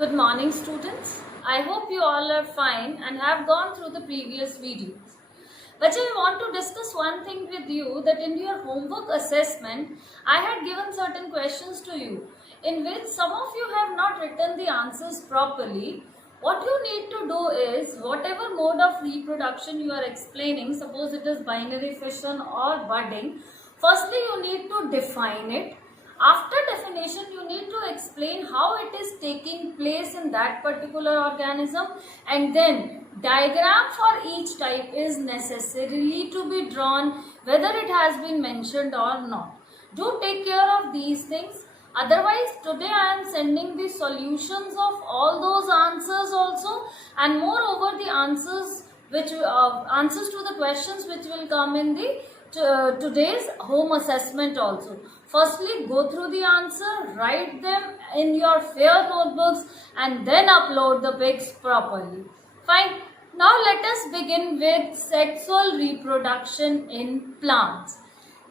Good morning, students. I hope you all are fine and have gone through the previous videos. But I want to discuss one thing with you, that in your homework assessment, I had given certain questions to you in which some of you have not written the answers properly. What you need to do is, whatever mode of reproduction you are explaining, suppose it is binary fission or budding, firstly you need to define it. After definition, you need to explain how it is taking place in that particular organism, and then diagram for each type is necessarily to be drawn, whether it has been mentioned or not. Do take care of these things. Otherwise, today I am sending the solutions of all those answers also, and moreover the answers answers to the questions which will come in the today's home assessment also. Firstly, go through the answer, write them in your fair notebooks, and then upload the pics properly. Fine. Now let us begin with sexual reproduction in plants.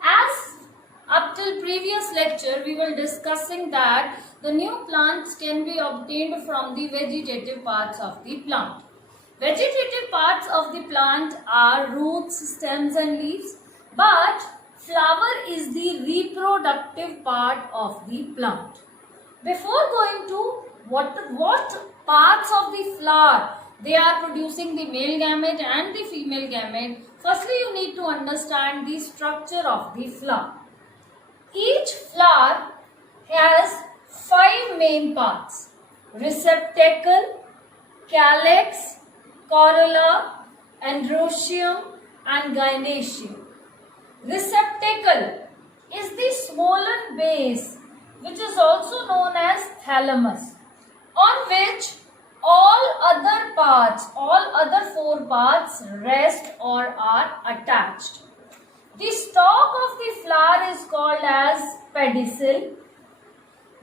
As up till previous lecture, we were discussing that the new plants can be obtained from the vegetative parts of the plant. Vegetative parts of the plant are roots, stems and leaves, but flower is the reproductive part of the plant. Before going to what parts of the flower they are producing the male gamete and the female gamete, firstly you need to understand the structure of the flower. Each flower has 5 main parts: receptacle, calyx, corolla, androecium and gynoecium. Receptacle is the swollen base, which is also known as thalamus, on which all other 4 parts rest or are attached. The stalk of the flower is called as pedicel.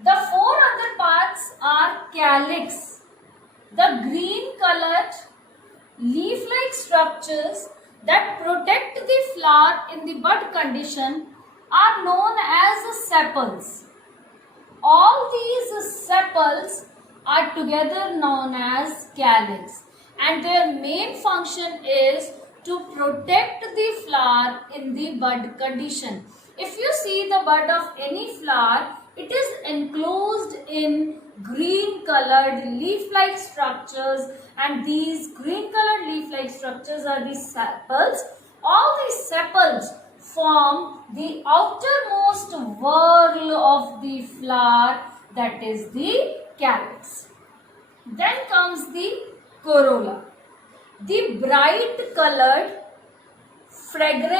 The 4 other parts are calyx. The green colored leaf-like structures that protect the flower in the bud condition are known as sepals. All these sepals are together known as calyx, and their main function is to protect the flower in the bud condition. If you see the bud of any flower, it is enclosed in green colored leaf-like structures, and these green colored leaf-like structures are the sepals. All these sepals form the outermost whorl of the flower, that is the calyx. Then comes the corolla. The bright colored fragrating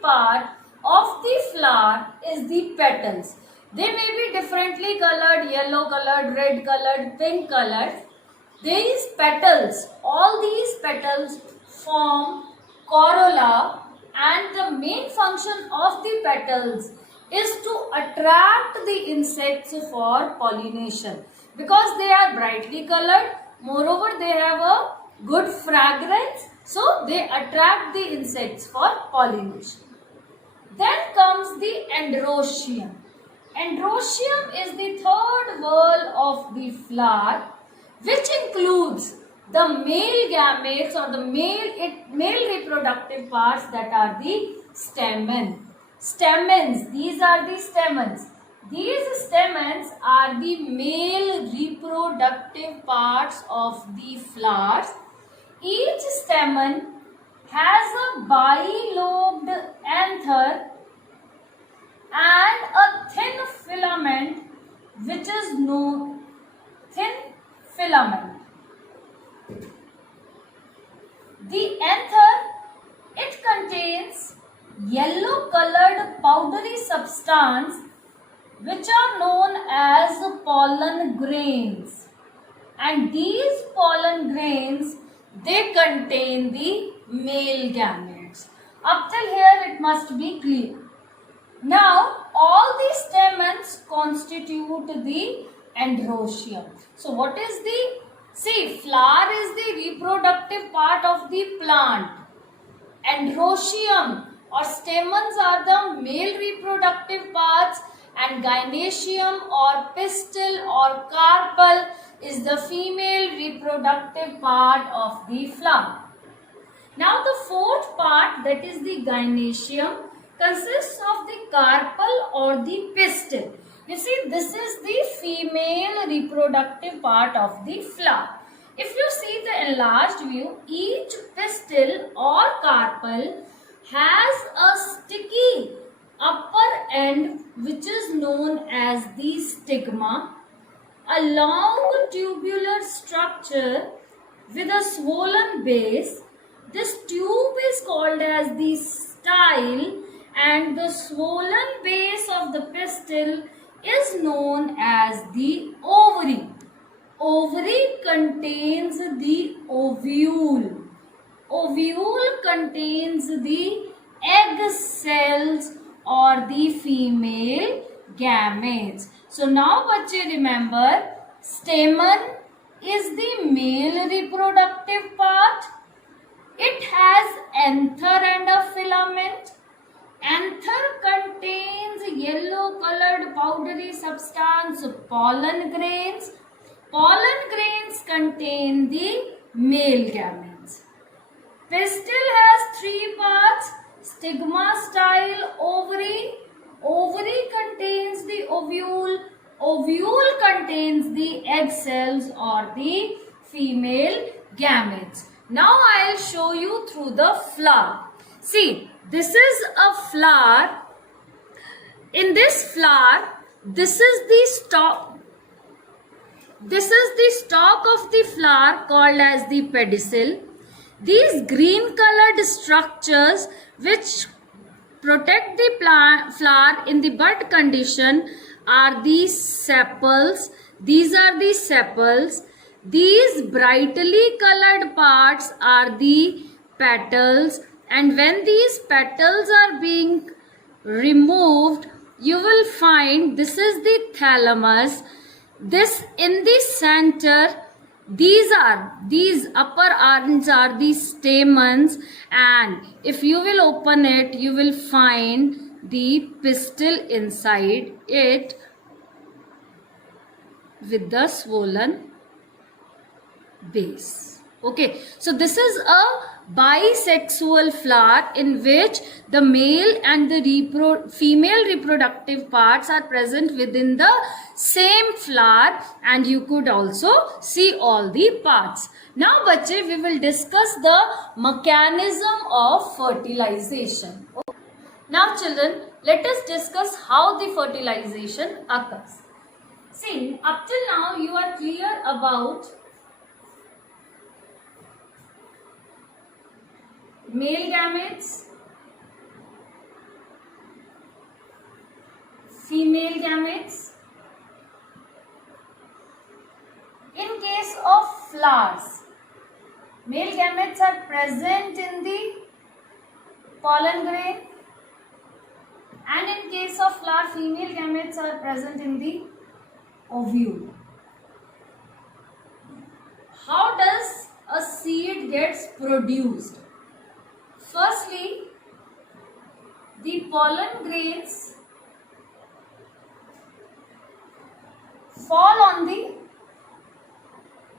part of the flower is the petals. They may be differently colored, yellow colored, red colored, pink colored. These petals, all these petals form corolla, and the main function of the petals is to attract the insects for pollination, because they are brightly colored. Moreover, they have a good fragrance, so they attract the insects for pollination. Then comes the androecium. Androecium is the third whorl of the flower, which includes the male gametes or the male reproductive parts, that are the stamen. Stamens, these are the stamens. These stamens are the male reproductive parts of the flowers. Each stamen has a bilobed anther and a thin filament, which is known thin filament. The anther, it contains yellow colored powdery substance, which are known as pollen grains, and these pollen grains, they contain the male gametes. Up till here it must be clear. Now all these stamens constitute the androecium. So what is the, see, flower is the reproductive part of the plant. Androecium or stamens are the male reproductive parts, and gynoecium or pistil or carpel is the female reproductive part of the flower. Now the fourth part, that is the gynoecium, consists of the carpel or the pistil. You see, this is the female reproductive part of the flower. If you see the enlarged view, each pistil or carpel has a sticky upper end which is known as the stigma, a long tubular structure with a swollen base. This tube is called as the style, and the swollen base of the pistil is known as the ovary. Ovary contains the ovule. Ovule contains the egg cells or the female gametes. So now बच्चे remember, stamen is the male reproductive part. It has anther and a filament. Anther contains yellow colored powdery substance, pollen grains. Pollen grains contain the male gametes. Pistil has three parts: stigma, style, ovary. Ovary contains the ovule. Ovule contains the egg cells or the female gametes. Now I will show you through the flower. See, this is a flower. In this flower, this is the stalk. This is the stalk of the flower called as the pedicel. These green colored structures which protect the flower in the bud condition are the sepals. These are the sepals. These brightly colored parts are the petals, and when these petals are being removed, you will find this is the thalamus. This in the center, these upper arms are the stamens, and if you will open it, you will find the pistil inside it with the swollen base. Okay, so this is a bisexual flower in which the male and the female reproductive parts are present within the same flower, and you could also see all the parts. Now bachche, we will discuss the mechanism of fertilization. Now children, let us discuss how the fertilization occurs. See, up till now you are clear about male gametes, female gametes. In case of flowers, male gametes are present in the pollen grain, and in case of flower, female gametes are present in the ovule. How does a seed gets produced? Firstly, the pollen grains fall on the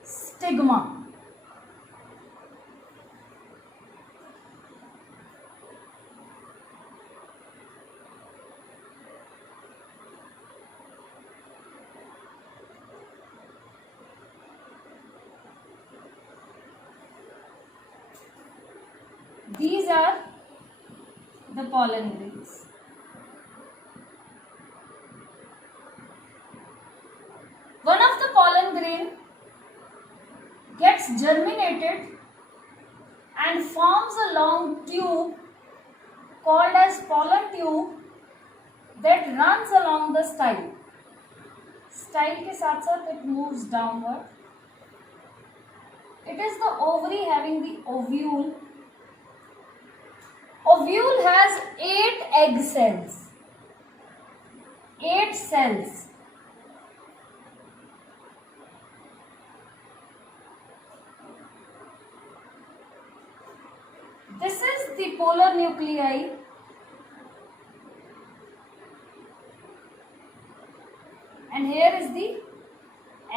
stigma. These are the pollen grains. One of the pollen grain gets germinated and forms a long tube called as pollen tube that runs along the style. Style के साथ साथ it moves downward. It is the ovary having the ovule. Ovule has 8 egg cells. 8 cells. This is the polar nuclei.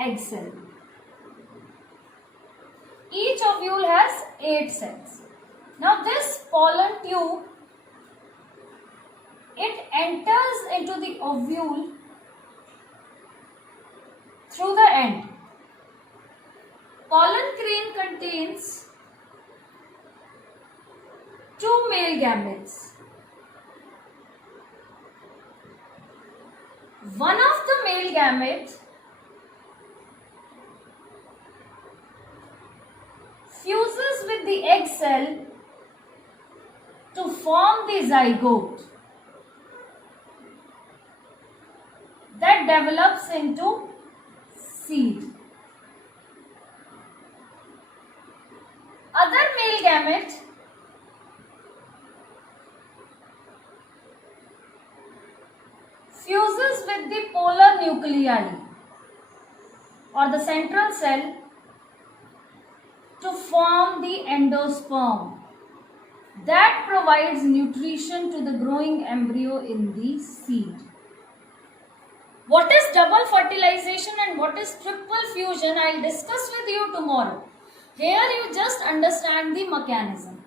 egg cell. Each ovule has 8 cells. Now this pollen tube, it enters into the ovule through the end. Pollen grain contains 2 male gametes. One of the male gametes fuses with the egg cell to form the zygote that develops into seed. Other male gamete fuses with the polar nuclei or the central cell to form the endosperm that provides nutrition to the growing embryo in the seed. What is double fertilization and what is triple fusion, I will discuss with you tomorrow. Here you just understand the mechanism.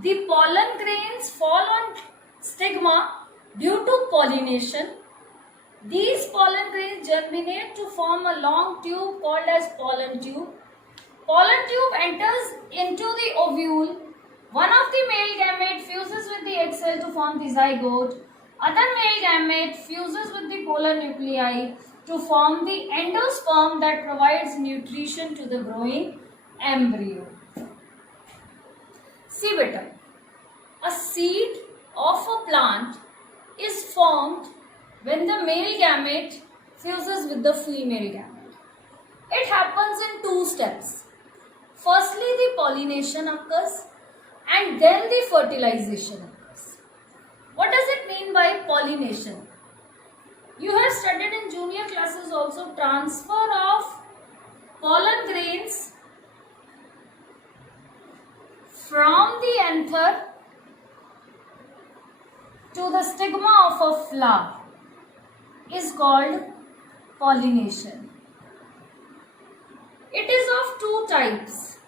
The pollen grains fall on stigma due to pollination. These pollen grains germinate to form a long tube called as pollen tube. Pollen tube enters into the ovule. One of the male gamete fuses with the egg cell to form the zygote. Other male gamete fuses with the polar nuclei to form the endosperm that provides nutrition to the growing embryo. See beta, a seed of a plant is formed when the male gamete fuses with the female gamete. It happens in 2 steps. Firstly, the pollination occurs and then the fertilization occurs. What does it mean by pollination? You have studied in junior classes also transfer of pollen grains from the anther to the stigma of a flower is called pollination. It is of 2 types,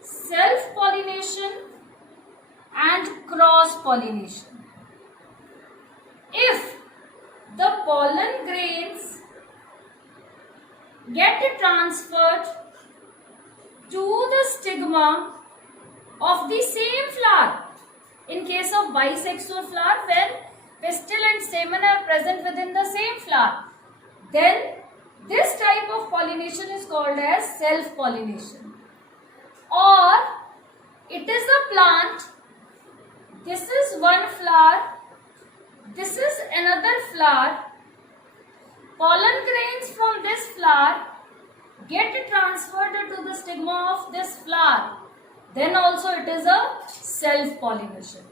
self-pollination and cross-pollination. If the pollen grains get transferred to the stigma of the same flower, in case of bisexual flower when pistil and stamen are present within the same flower, then this type of pollination is called as self-pollination. Or it is a plant, this is one flower, this is another flower, pollen grains from this flower get transferred to the stigma of this flower, then also it is a self-pollination.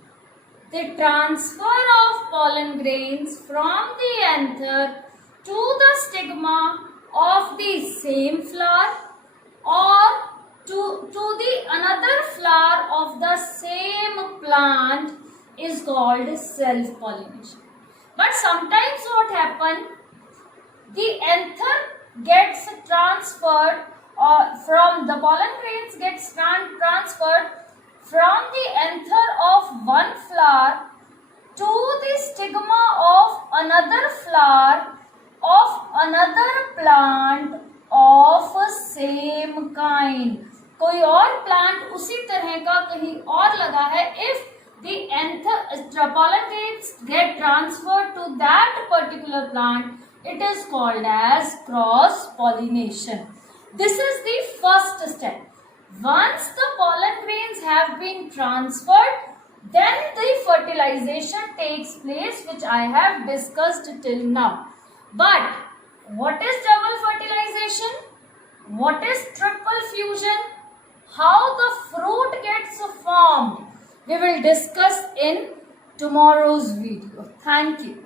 The transfer of pollen grains from the anther to the stigma of the same flower or to the another flower of the same plant is called self-pollination. But sometimes what happens, the anther gets transferred from the pollen grains gets transferred from the anther of one flower to the stigma of another flower of another plant of same kind. कोई और plant उसी तरह का कहीं और लगा है. If the anther pollen grains get transferred to that particular plant, it is called as cross pollination. This is the first step. Once the pollen grains have been transferred, then the fertilization takes place, which I have discussed till now. But what is double fertilization? What is triple fusion? How the fruit gets formed? We will discuss in tomorrow's video. Thank you.